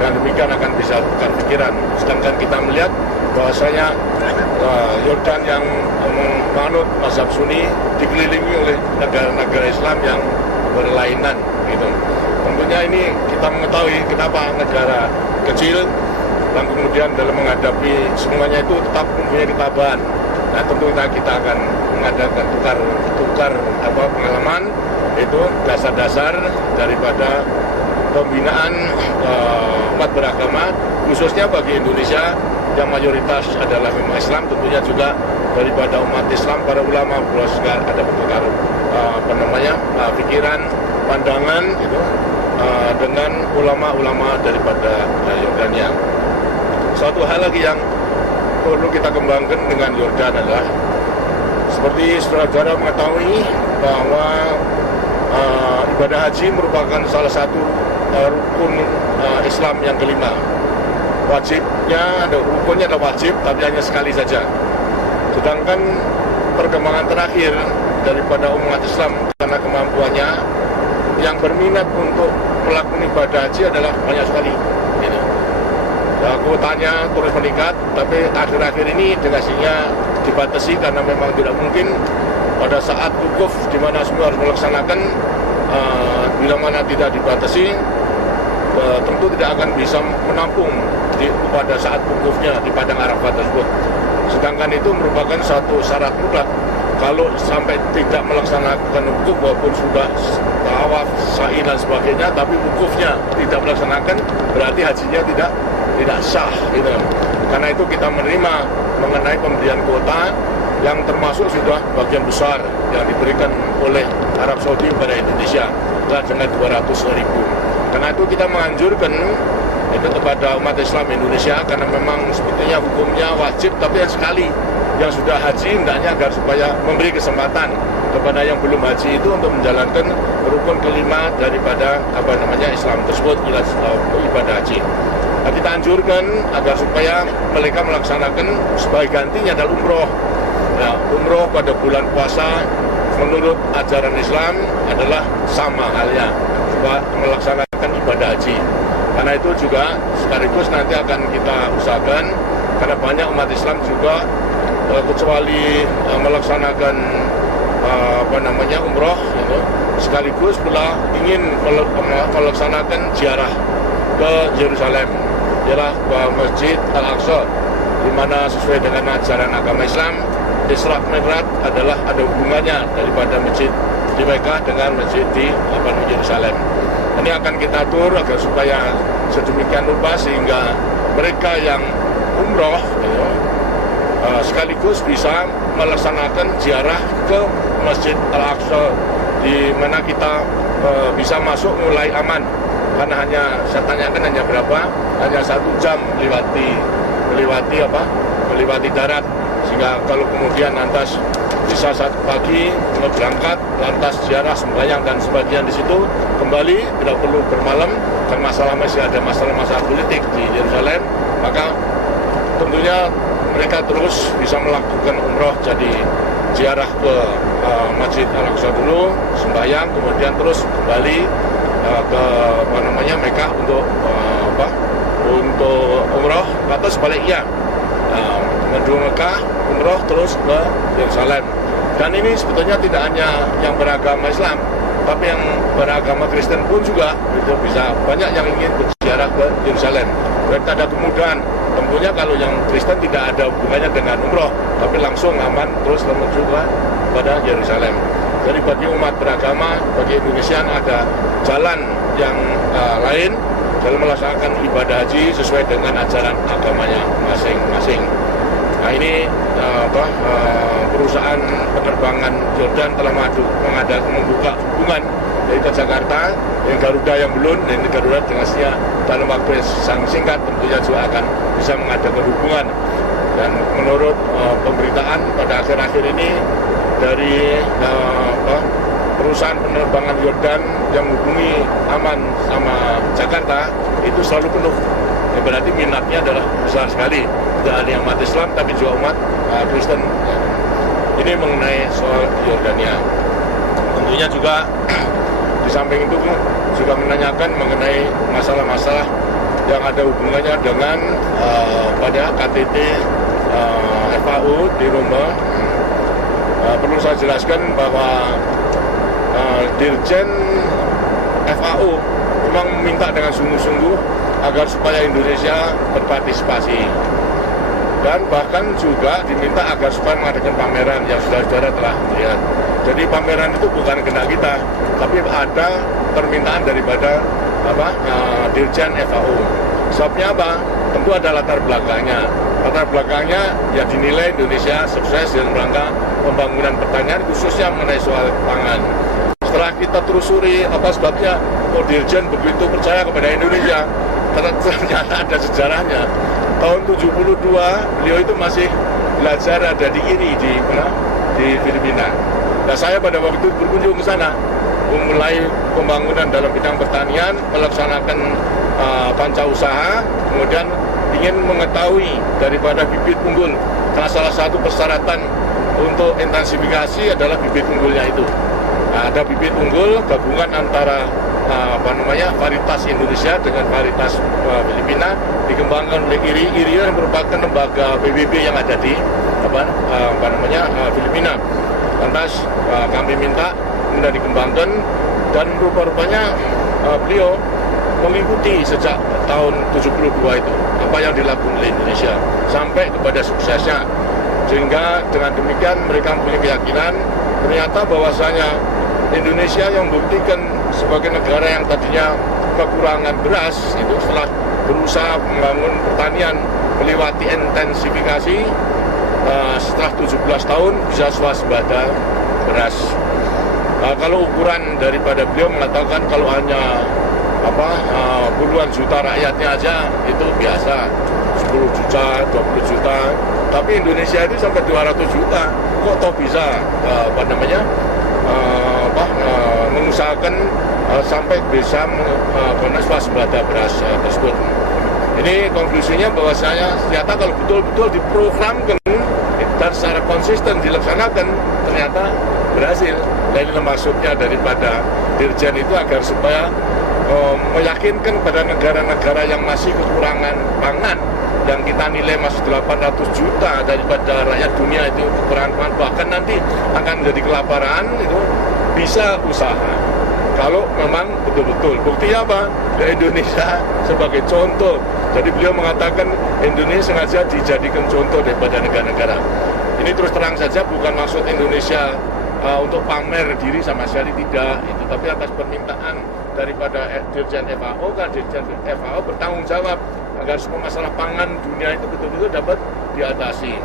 dan demikian akan bisa tukar pikiran. Sedangkan kita melihat bahwasanya Yordan yang menganut mazhab Sunni dikelilingi oleh negara-negara Islam yang berlainan gitu. Tentunya ini kita mengetahui kenapa negara kecil dan kemudian dalam menghadapi semuanya itu tetap mempunyai ketabahan. Nah, tentu kita akan mengadakan tukar pengalaman, itu dasar-dasar daripada pembinaan umat beragama, khususnya bagi Indonesia yang mayoritas adalah memang Islam. Tentunya juga daripada umat Islam, para ulama juga ada bertukar pikiran, pandangan gitu, dengan ulama-ulama daripada Yordania. Suatu hal lagi yang perlu kita kembangkan dengan Yordan adalah seperti saudara-saudara mengetahui bahwa ibadah haji merupakan salah satu rukun Islam yang kelima. Rukunnya ada wajib, tapi hanya sekali saja. Sedangkan perkembangan terakhir daripada umat Islam karena kemampuannya yang berminat untuk melakukan ibadah haji adalah banyak sekali. Gitu. Ya, kuotanya terus meningkat, tapi akhir-akhir ini degasinya dibatasi karena memang tidak mungkin pada saat wukuf di mana semua harus melaksanakan, bila mana tidak dibatasi, tentu tidak akan bisa menampung pada saat wukufnya di padang Arafat tersebut. Sedangkan itu merupakan satu syarat mutlak. Kalau sampai tidak melaksanakan wukuf walaupun sudah tawaf, sa'i dan sebagainya, tapi wukufnya tidak melaksanakan, berarti hajinya tidak sah gitu. Karena itu kita menerima mengenai pemberian kuota yang termasuk sudah bagian besar yang diberikan oleh Arab Saudi kepada Indonesia dengan 200.000. Karena itu kita menganjurkan itu kepada umat Islam Indonesia, karena memang sebetulnya hukumnya wajib, tapi yang sekali yang sudah haji hendaknya agar supaya memberi kesempatan kepada yang belum haji itu untuk menjalankan rukun kelima daripada Islam tersebut, ibadah haji. Nah, kita anjurkan agar supaya mereka melaksanakan sebagai gantinya adalah umroh. Nah, umroh pada bulan puasa menurut ajaran Islam adalah sama halnya melaksanakan ibadah haji. Karena itu juga sekaligus nanti akan kita usahakan, karena banyak umat Islam juga kecuali melaksanakan umroh gitu, sekaligus pula ingin melaksanakan ziarah ke Yerusalem, ialah ke Masjid Al-Aqsa, di mana sesuai dengan ajaran agama Islam, Isra Mi'raj adalah ada hubungannya daripada masjid di Mekah dengan masjid di Yerusalem. Ini akan kita atur agar supaya sedemikian rupa sehingga mereka yang umroh gitu, sekaligus bisa melaksanakan ziarah ke Masjid Al-Aqsa, di mana kita bisa masuk mulai aman. Karena saya tanyakan hanya berapa? Hanya 1 jam melewati darat, sehingga kalau kemudian lantas bisa saat pagi berangkat, lantas ziarah, sembahyang dan sebagian di situ kembali, tidak perlu bermalam karena masih ada masalah politik di Yerusalem, maka tentunya mereka terus bisa melakukan umroh, jadi ziarah ke Masjid Al-Aqsa dulu, sembahyang, kemudian terus kembali ke Mekah untuk umroh, atau sebaliknya menuju Mekah, umroh terus ke Yerusalem. Dan ini sebetulnya tidak hanya yang beragama Islam, tapi yang beragama Kristen pun juga itu bisa, banyak yang ingin berziarah ke Yerusalem. Mereka ada kemudahan. Tentunya kalau yang Kristen tidak ada hubungannya dengan umroh, tapi langsung aman terus menuju pada Yerusalem. Jadi bagi umat beragama, bagi Indonesia ada jalan yang lain dalam melaksanakan ibadah haji sesuai dengan ajaran agamanya masing-masing. Nah, ini perusahaan penerbangan Yordan telah membuka hubungan dari ke Jakarta, yang Garuda yang belum, dan Garuda dengannya dalam waktu yang sangat singkat tentunya juga akan bisa mengadakan hubungan. Dan menurut pemberitaan pada akhir-akhir ini dari perusahaan penerbangan Yordan yang menghubungi Aman sama Jakarta itu selalu penuh. Ya, berarti minatnya adalah besar sekali, tidak hanya umat Islam tapi juga umat Kristen. Ini mengenai soal Yordania. Tentunya juga di samping itu juga menanyakan mengenai masalah-masalah yang ada hubungannya dengan pada KTT FAO di Roma. Perlu saya jelaskan bahwa Dirjen FAO memang meminta dengan sungguh-sungguh agar supaya Indonesia berpartisipasi, dan bahkan juga diminta agar supaya mengadakan pameran yang saudara-saudara telah lihat. Jadi pameran itu bukan kehendak kita, tapi ada permintaan daripada Dirjen FAO. Sebabnya apa? Tentu ada latar belakangnya. Latar belakangnya ya dinilai Indonesia sukses dalam rangka pembangunan pertanian, khususnya mengenai soal pangan. Setelah kita telusuri apa sebabnya Dirjen begitu percaya kepada Indonesia, ternyata ada sejarahnya. Tahun 72 beliau itu masih belajar ada di IRI di Filipina. Nah, saya pada waktu itu berkunjung ke sana, memulai pembangunan dalam bidang pertanian, melaksanakan panca usaha, kemudian ingin mengetahui daripada bibit unggul, karena salah satu persyaratan untuk intensifikasi adalah bibit unggulnya itu. Nah, ada bibit unggul gabungan antara varietas Indonesia dengan varietas Filipina, dikembangkan oleh IRI. IRI yang merupakan lembaga PBB yang ada di Filipina. Lantas kami minta kemudian dikembangkan, dan rupa-rupanya beliau mengikuti sejak tahun 72 itu apa yang dilakukan oleh Indonesia sampai kepada suksesnya, sehingga dengan demikian mereka mempunyai keyakinan ternyata bahwasanya Indonesia yang membuktikan sebagai negara yang tadinya kekurangan beras itu setelah berusaha membangun pertanian melewati intensifikasi, setelah 17 tahun bisa swasembada beras. Kalau ukuran daripada beliau mengatakan kalau hanya puluhan juta rakyatnya aja itu biasa, 10 juta, 20 juta, tapi Indonesia itu sampai 200 juta. Kok toh bisa mengusahakan sampai bisa swasembada beras tersebut. Ini konklusinya bahwasanya ternyata kalau betul-betul diprogramkan dan secara konsisten dilaksanakan ternyata berhasil. Dan ini maksudnya daripada Dirjen itu agar supaya meyakinkan pada negara-negara yang masih kekurangan pangan, yang kita nilai masih 800 juta daripada rakyat dunia itu kekurangan pangan, bahkan nanti akan menjadi kelaparan, itu bisa usaha kalau memang betul-betul. Buktinya apa? Ya, Indonesia sebagai contoh. Jadi beliau mengatakan Indonesia sengaja dijadikan contoh daripada negara-negara. Ini terus terang saja bukan maksud Indonesia untuk pamer diri, sama sekali tidak itu, tapi atas permintaan daripada Dirjen FAO, kan Dirjen FAO bertanggung jawab agar semua masalah pangan dunia itu betul-betul dapat diatasi.